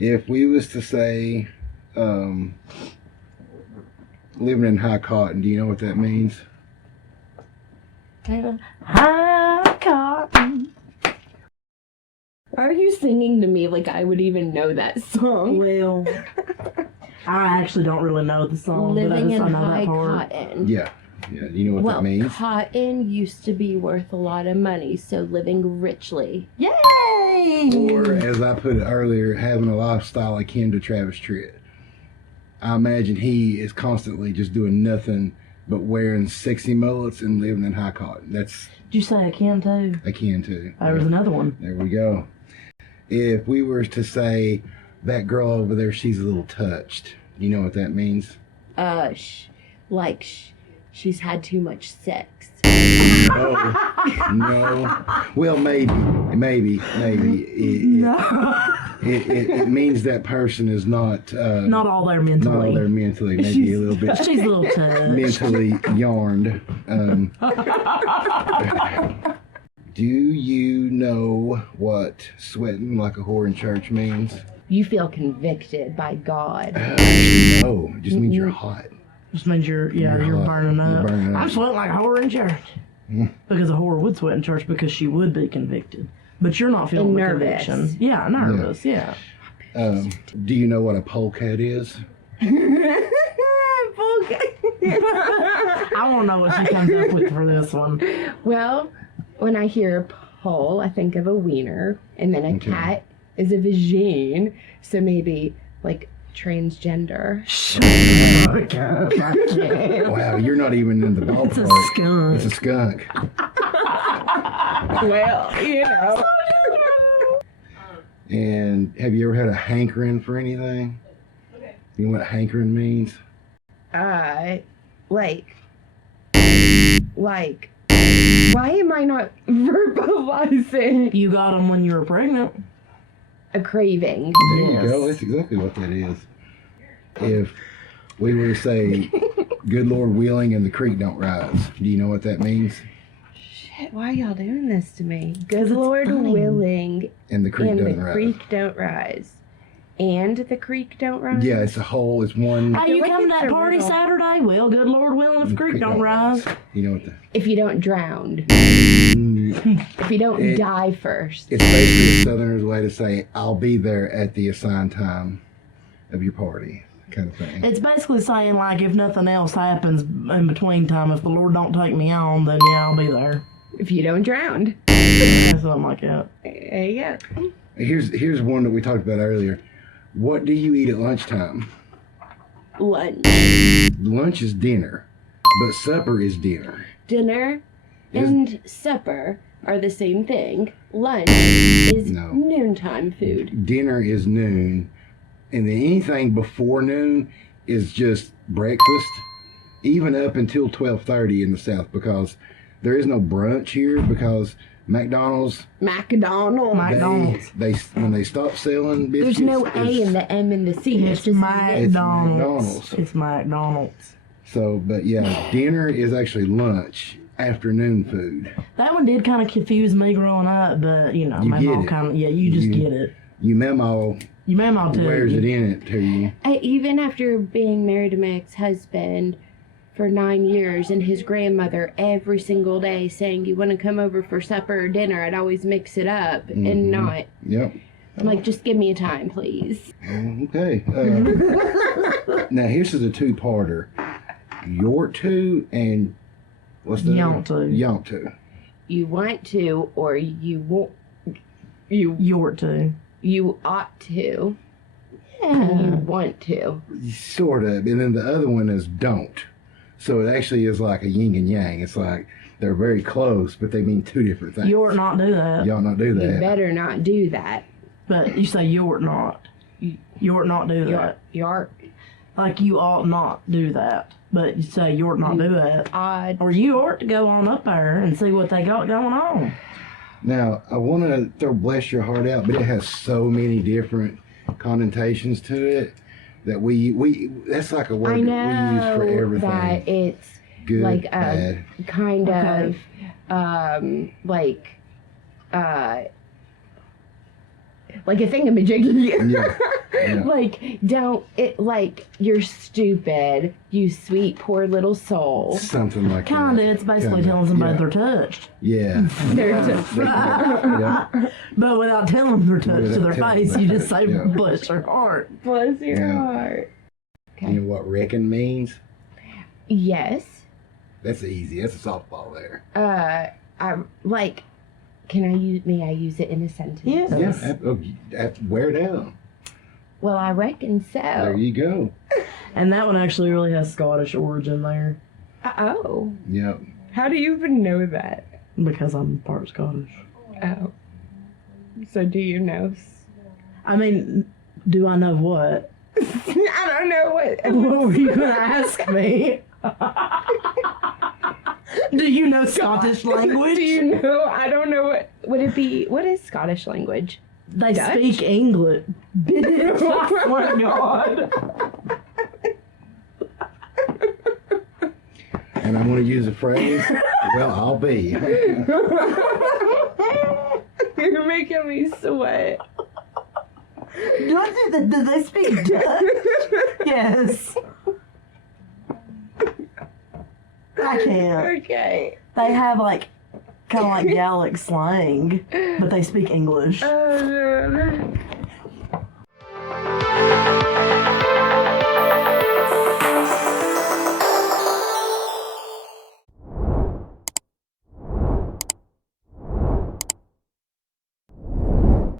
If we was to say living in high cotton, do you know what that means? High cotton. Why are you singing to me like I would even know that song? Well, I actually don't really know the song, Living but I in know high that part. cotton. Yeah. Do you know what that means? Cotton used to be worth a lot of money, so living richly. Yay! Or, as I put it earlier, having a lifestyle akin to Travis Tritt. I imagine he is constantly just doing nothing but wearing sexy mullets and living in high cotton. That's... Did you say I can too? I can too. There was another one. There we go. If we were to say, that girl over there, she's a little touched. You know what that means? She's had too much sex. No. Well, maybe. It means that person is not all there mentally. Not all there mentally. Maybe a little bit. She's a little touched. Mentally yarned. Do you know what sweating like a whore in church means? You feel convicted by God. No, it just means you're hot. Just means you're burning up. I'm sweating like a whore in church. Because a whore would sweat in church because she would be convicted. But you're not feeling the conviction. Yeah, nervous, yeah. Do you know what a polecat is? Polecat. I want to know what she comes up with for this one. Well, when I hear pole, I think of a wiener. And then a cat is a vagine. So maybe, like, transgender. Wow, you're not even in the ballpark. It's a skunk. It's a skunk. Well, you know. And have you ever had a hankering for anything? You know what hankering means? Why am I not verbalizing? You got them when you were pregnant. A craving. There you go. That's exactly what that is. If we were to say, good Lord willing and the creek don't rise, do you know what that means? Shit, why are y'all doing this to me? Good Lord willing and the creek don't rise. And the creek don't rise? Yeah, it's one... Hey, you come to that party Saturday? Well, good Lord willing, if the creek don't rise. You know what the... If you don't drown. If you don't die first. It's basically a Southerner's way to say, I'll be there at the assigned time of your party, kind of thing. It's basically saying, like, if nothing else happens in between time, if the Lord don't take me on, then yeah, I'll be there. If you don't drown. Something like that. There you go. Here's one that we talked about earlier. What do you eat at lunchtime? Lunch. Lunch is dinner, but supper is dinner. Dinner and supper are the same thing. Lunch is noontime food. Dinner is noon, and then anything before noon is just breakfast, even up until 12:30 in the South, because there is no brunch here, because McDonald's. They when they stop selling biscuits. There's no A in the M in the C. It's just McDonald's. It's McDonald's. So, but yeah, dinner is actually lunch, afternoon food. That one did kind of confuse me growing up, but you know, my mom kind of you just get it. You memo too. Wears it in it to you. Even after being married to my ex-husband for 9 years, and his grandmother every single day saying, you want to come over for supper or dinner, I'd always mix it up and not. Yep. I'm like, just give me a time, please. Okay. Now, here's the two-parter. You're to and what's the You're to. You're to. You want to, or you won't. You're to. You ought to. Yeah. And you want to. Sort of. And then the other one is don't. So it actually is like a yin and yang. It's like they're very close, but they mean two different things. You ought not do that. You ought not do that. You better not do that. But you say you ought not. You ought not do that. You ought. Like you ought not do that. But you say you ought not do that. Or you ought to go on up there and see what they got going on. Now, I want to throw bless your heart out, but it has so many different connotations to it that we that's like a word that we use for everything. That it's good, like bad. Kind of like a thingamajiggy. Yeah. Yeah. Like, don't it like you're stupid, you sweet poor little soul. Something like Kinda, that. it's basically Kinda. telling somebody Yeah. they're touched. Yeah. They're just Yeah. But without telling them they're touched to Without their telling face, them you they're just say, touched, yeah. bless your heart. bless your Yeah. heart. Okay. You know what reckon means? Yes. That's easy. That's a softball there. I like. May I use it in a sentence? Yes. Yeah. Wear down. Well, I reckon so. There you go. And that one actually really has Scottish origin there. Oh. Yep. How do you even know that? Because I'm part Scottish. Oh. So do you know? I mean, do I know what? I don't know what. What were you going to ask me? Do you know Scottish language? Do you know? I don't know what. Would it be? What is Scottish language? They Dutch? speak English. Bitch, I swear to God. And I'm going to use a phrase. Well, I'll be. You're making me sweat. Do they speak Dutch? Yes. I can't. Okay. They have like kind of like Gaelic slang, but they speak English. No.